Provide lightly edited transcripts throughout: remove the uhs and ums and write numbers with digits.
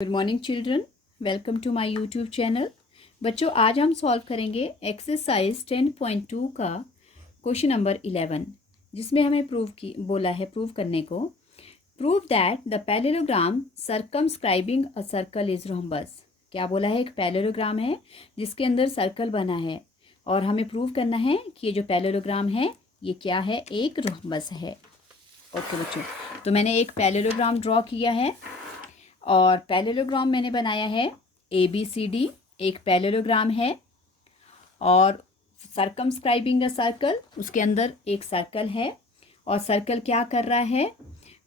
Good morning children, welcome to my YouTube channel. बच्चों, आज हम सॉल्व करेंगे एक्सरसाइज 10.2 का क्वेश्चन नंबर 11, जिसमें हमें प्रूव करने को। Prove that the parallelogram circumscribing a circle is rhombus. क्या बोला है? एक पैरेललोग्राम है जिसके अंदर सर्कल बना है और हमें प्रूव करना है कि ये जो पैरेललोग्राम है ये क्या है? एक रोम्बस है। ओके बच्चों, तो मैंने एक पैरेललोग्राम ड्रॉ किया है और पैरेललोग्राम मैंने बनाया है ABCD। एक पैरेललोग्राम है और सर्कमस्क्राइबिंग द सर्कल, उसके अंदर एक सर्कल है और सर्कल क्या कर रहा है?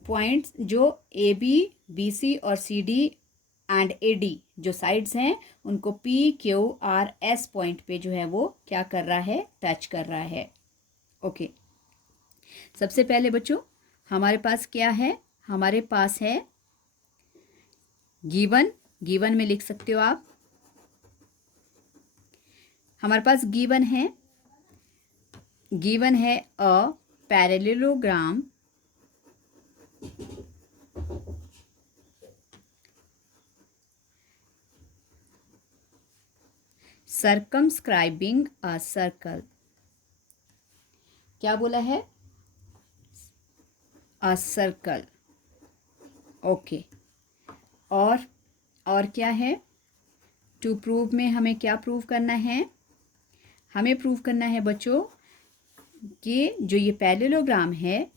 पॉइंट्स जो AB, BC और CD एंड AD जो साइड्स हैं उनको PQRS पॉइंट पे जो है वो क्या कर रहा है? टच कर रहा है। ओके, सबसे पहले बच्चों हमारे पास क्या है? हमारे पास है गिवन में लिख सकते हो आप। हमारे पास गिवन है a parallelogram circumscribing a circle. क्या बोला है? A circle. ओके, और क्या है? टू प्रूव में हमें क्या प्रूव करना है? हमें प्रूव करना है बच्चों कि जो ये पैरेललोग्राम है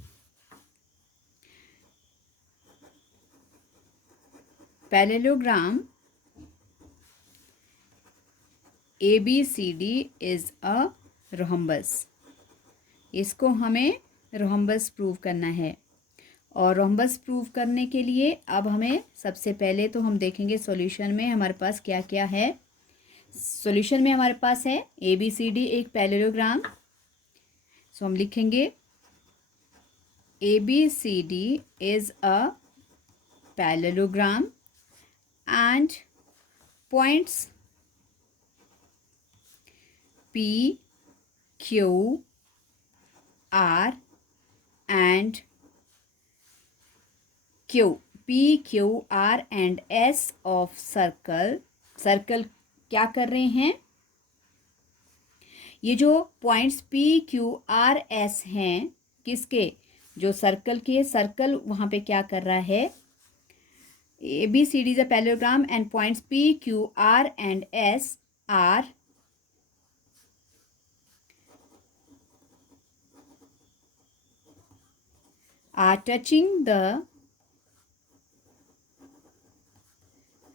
ABCD इज अ रोम्बस। इसको हमें रोम्बस प्रूव करना है और रोम्बस प्रूव करने के लिए अब हमें सबसे पहले तो हम देखेंगे सॉल्यूशन में हमारे पास क्या क्या है। सॉल्यूशन में हमारे पास है ABCD एक पैरेललोग्राम, सो हम लिखेंगे ABCD is a parallelogram and points PQR and Q, PQR and S of circle क्या कर रहे हैं? ये जो पॉइंट्स PQRS हैं किसके? जो सर्कल वहां पे क्या कर रहा है? ABCD is a parallelogram and points PQR and S are touching the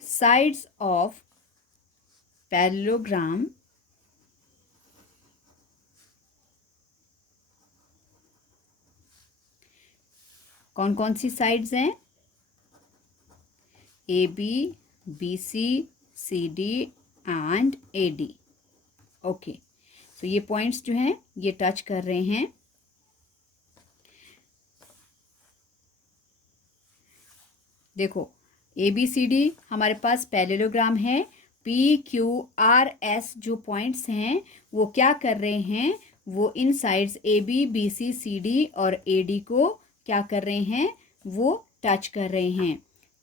sides of parallelogram कौन कौन सी साइड्स हैं? AB, BC, CD and AD। Okay, तो ये पॉइंट्स जो हैं ये टच कर रहे हैं। देखो, ABCD हमारे पास पैरेललोग्राम है। PQRS जो पॉइंट्स हैं वो क्या कर रहे हैं? वो इन साइड्स AB, BC, CD और AD को क्या कर रहे हैं? वो टच कर रहे हैं।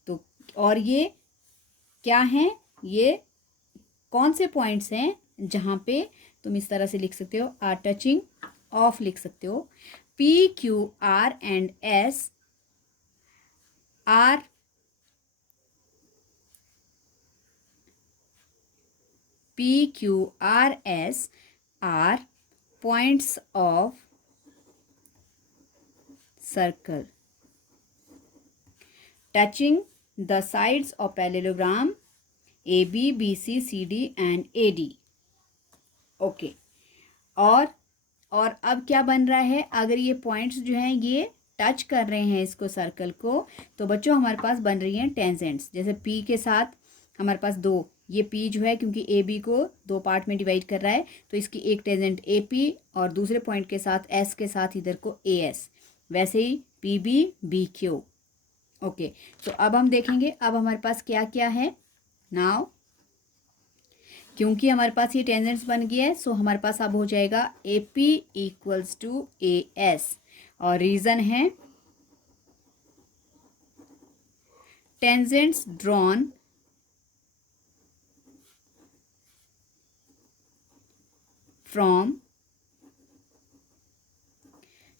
तो और ये क्या हैं? ये कौन से पॉइंट्स हैं जहाँ पे तुम इस तरह से लिख सकते हो? आर टचिंग ऑफ लिख सकते हो। PQR and S are PQRS are points of circle touching the sides of parallelogram AB, BC, CD and AD। Okay, और अब क्या बन रहा है? अगर ये पॉइंट्स जो हैं ये टच कर रहे हैं इसको, सर्कल को, तो बच्चों हमारे पास बन रही हैं टेंजेंट्स। जैसे P के साथ हमारे पास दो, ये P जो है क्योंकि AB को दो पार्ट में डिवाइड कर रहा है तो इसकी एक टेंजेंट AP और दूसरे पॉइंट के साथ S के साथ इधर को AS, वैसे ही PB, BQ। ओके, तो अब हम देखेंगे अब हमारे पास क्या क्या है। नाउ क्योंकि हमारे पास ये टेंजेंट्स बन गया है सो हमारे पास अब हो जाएगा AP इक्वल्स टू AS और रीज़न है tangents drawn from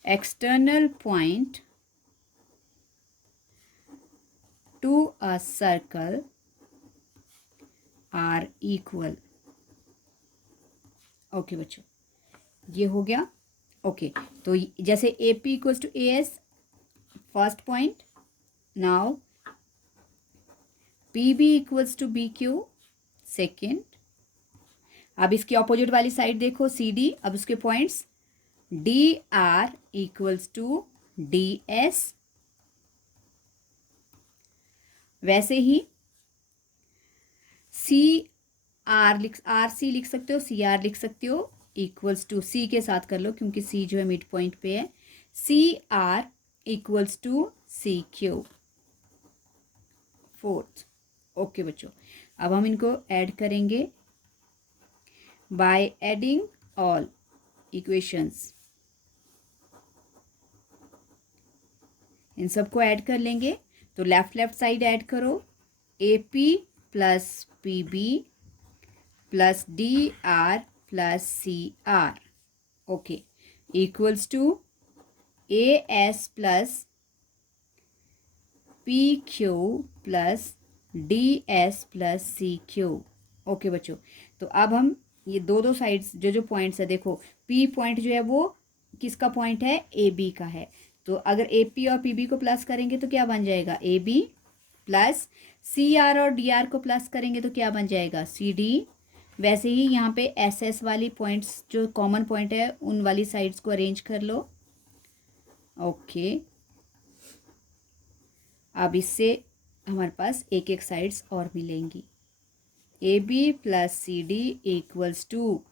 external point to a circle are equal। Okay बच्चों, ये हो गया। ओके तो जैसे A P equals to A S first point, now P B equals to B Q second. अब इसकी ऑपोजिट वाली साइड देखो सी डी, अब उसके points D R equals to D S, वैसे ही सी आर सी लिख सकते हो, सी आर लिख सकते हो इक्वल्स टू, सी के साथ कर लो क्योंकि सी जो है मिड पॉइंट पे है, C R equals to C Q fourth. Okay बच्चों, अब हम इनको ऐड करेंगे बाय एडिंग ऑल इक्वेशंस, इन सबको ऐड कर लेंगे। तो लेफ्ट साइड ऐड करो, A P plus P B plus D R plus C R, okay, equals to A S plus P Q plus D S plus C Q. Okay बच्चों, तो अब हम ये दो साइड्स जो पॉइंट्स है, देखो पी पॉइंट जो है वो किसका पॉइंट है, ए बी का है। तो अगर ए पी और पी बी को प्लस करेंगे तो क्या बन जाएगा, A B plus C R और डी आर को प्लस करेंगे तो क्या बन जाएगा, सी डी। वैसे ही यहाँ पे एस एस वाली पॉइंट्स जो कॉमन पॉइंट है उन वाली साइड्स को अरेंज कर लो। ओके, अब इससे हमारे पास एक एक साइड्स और मिलेंगी, A B plus C D equals to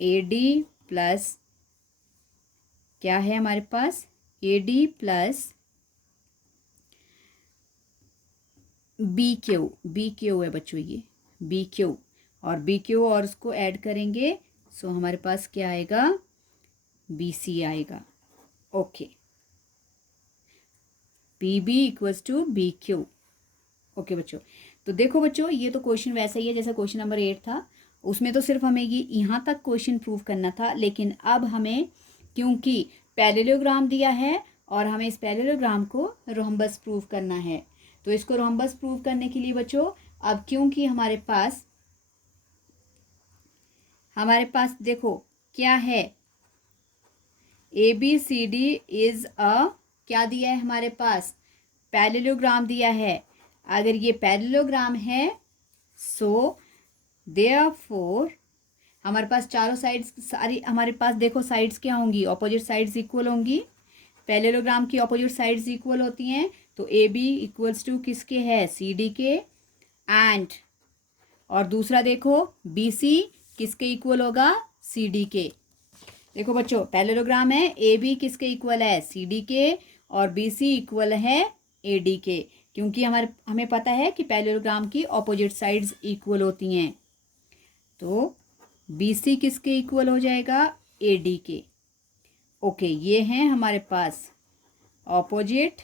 A D plus क्या है हमारे पास, A D plus B Q है बच्चों, ये बी क्यू और बी क्यू और उसको ऐड करेंगे सो हमारे पास क्या आएगा, बी सी आएगा। Okay, P B equals to B Q. Okay बच्चों, तो देखो बच्चों ये तो क्वेश्चन वैसा ही है जैसा क्वेश्चन नंबर 8 था, उसमें तो सिर्फ हमें ये यहाँ तक क्वेश्चन प्रूव करना था, लेकिन अब हमें क्योंकि पैरेललोग्राम दिया है और हमें इस पैरेललोग्राम को रोम्बस प्रूव करना है, तो इसको रोम्बस प्रूव करने के लिए बच्चों अब क्योंकि हमारे पास देखो क्या है, A B C D is a क्या दिया है हमारे पास, पैरेललोग्राम दिया है। अगर ये पैरेललोग्राम है सो देयरफॉर हमारे पास चारों साइड्स सारी हमारे पास देखो साइड्स क्या होंगी, ऑपोजिट साइड्स इक्वल होंगी। पैरेललोग्राम की ऑपोजिट साइड्स इक्वल होती हैं, तो ए बी इक्वल्स टू किसके है, सी डी के, एंड और दूसरा देखो बी सी किसके इक्वल होगा, सी डी के। देखो बच्चों पैरेललोग्राम है, ए बी किसके इक्वल है, सी डी के, और बी सी इक्वल है ए डी के, क्योंकि हमें पता है कि पैरेललोग्राम की ऑपोजिट साइड्स इक्वल होती हैं। तो बी सी किसके इक्वल हो जाएगा, ए डी के। ओके, ये हैं हमारे पास opposite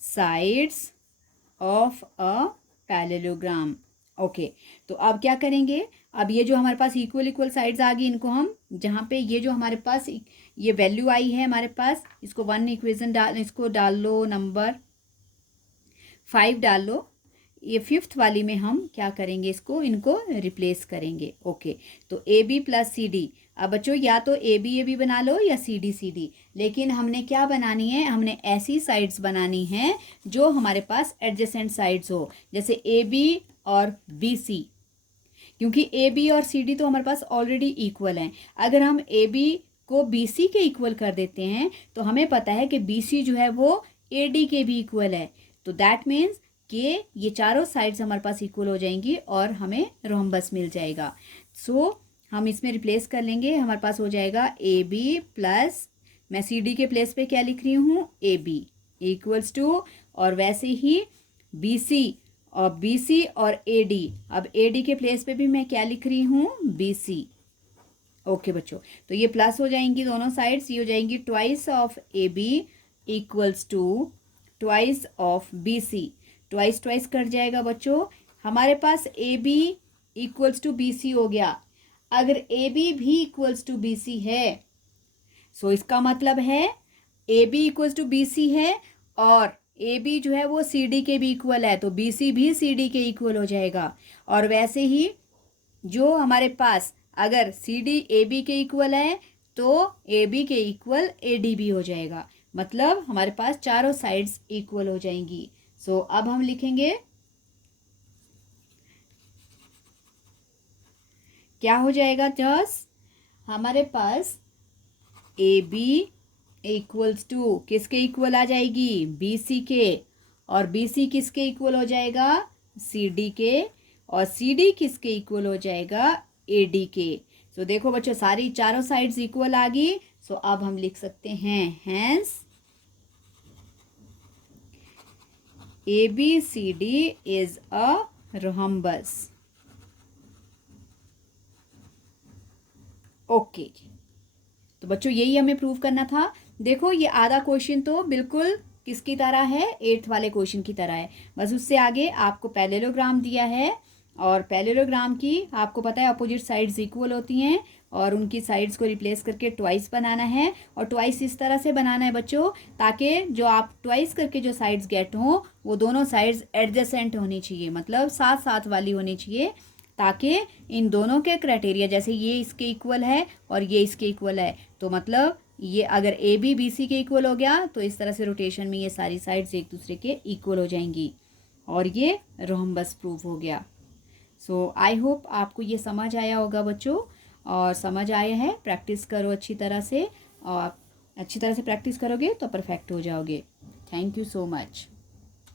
sides of a parallelogram. Okay, तो अब क्या करेंगे, अब ये जो हमारे पास इक्वल साइड्स आ गई, इनको हम जहाँ पे ये जो हमारे पास ये वैल्यू आई है हमारे पास, इसको 1 इक्वेशन इसको डाल लो, नंबर 5 डाल लो, ये 5th वाली में हम क्या करेंगे, इनको रिप्लेस करेंगे। ओके, तो A B plus C D, अब बच्चों या तो ए बी बना लो या सी डी, लेकिन हमने क्या बनानी है, हमने ऐसी साइड्स बनानी हैं जो हमारे पास एडजेसेंट साइड्स हो, जैसे ए बी और बी सी, क्योंकि ए बी और सी डी तो हमारे पास ऑलरेडी इक्वल हैं। अगर हम ए बी को बी सी के इक्वल कर देते हैं तो हमें पता है कि बी सी जो है वो ए डी के भी इक्वल है, तो दैट मीन्स कि ये चारों साइड्स हमारे पास इक्वल हो जाएंगी और हमें रोम्बस मिल जाएगा। सो हम इसमें रिप्लेस कर लेंगे, हमारे पास हो जाएगा ए बी प्लस, मैं सी डी के प्लेस पे क्या लिख रही हूँ, ए बी इक्वल्स टू, और वैसे ही बी सी और बी सी और ए डी, अब ए डी के प्लेस पे भी मैं क्या लिख रही हूँ, बी सी। ओके बच्चों, तो ये प्लस हो जाएंगी दोनों साइड्स, ये हो जाएंगी twice of A B equals to twice of B C, twice कट जाएगा बच्चों, हमारे पास A B equals to B C हो गया। अगर ए बी भी इक्वल्स टू बी सी है, सो इसका मतलब है A B equals to B C है और ए बी जो है वो सी डी के भी इक्वल है, तो बी सी भी सी डी के इक्वल हो जाएगा। और वैसे ही जो हमारे पास अगर सी डी ए बी के इक्वल है तो ए बी के इक्वल ए डी भी हो जाएगा, मतलब हमारे पास चारों साइड्स इक्वल हो जाएंगी। सो अब हम लिखेंगे क्या हो जाएगा जस, हमारे पास ए बी इक्वल्स टू किसके इक्वल आ जाएगी, बी सी के, और बी सी किसके इक्वल हो जाएगा, सी डी के, और सी डी किसके इक्वल हो जाएगा, ए डी के। सो देखो बच्चों सारी चारों साइड्स इक्वल आ गई। सो अब हम लिख सकते हैं hence A B C D is a rhombus. Okay, तो बच्चों यही हमें प्रूव करना था। देखो ये आधा क्वेश्चन तो बिल्कुल किसकी तरह है, 8th वाले क्वेश्चन की तरह है, बस उससे आगे आपको पैरेललोग्राम दिया है और पैरेललोग्राम की आपको पता है अपोजिट साइड्स इक्वल होती हैं और उनकी साइड्स को रिप्लेस करके ट्वाइस बनाना है। और ट्वाइस इस तरह से बनाना है बच्चों ताकि जो आप ट्वाइस करके जो साइड्स गेट हों वो दोनों साइड्स एडजेसेंट होनी चाहिए, मतलब साथ साथ वाली होनी चाहिए, ताकि इन दोनों के क्राइटेरिया जैसे ये इसके इक्वल है और ये इसके इक्वल है, तो मतलब ये अगर ए बी बी सी के इक्वल हो गया तो इस तरह से रोटेशन में ये सारी साइड्स एक दूसरे के इक्वल हो जाएंगी और ये रोहम्बस प्रूफ हो गया। सो आई होप आपको ये समझ आया होगा बच्चों, और समझ आया है, प्रैक्टिस करो अच्छी तरह से, और अच्छी तरह से प्रैक्टिस करोगे तो परफेक्ट हो जाओगे। Thank you so much.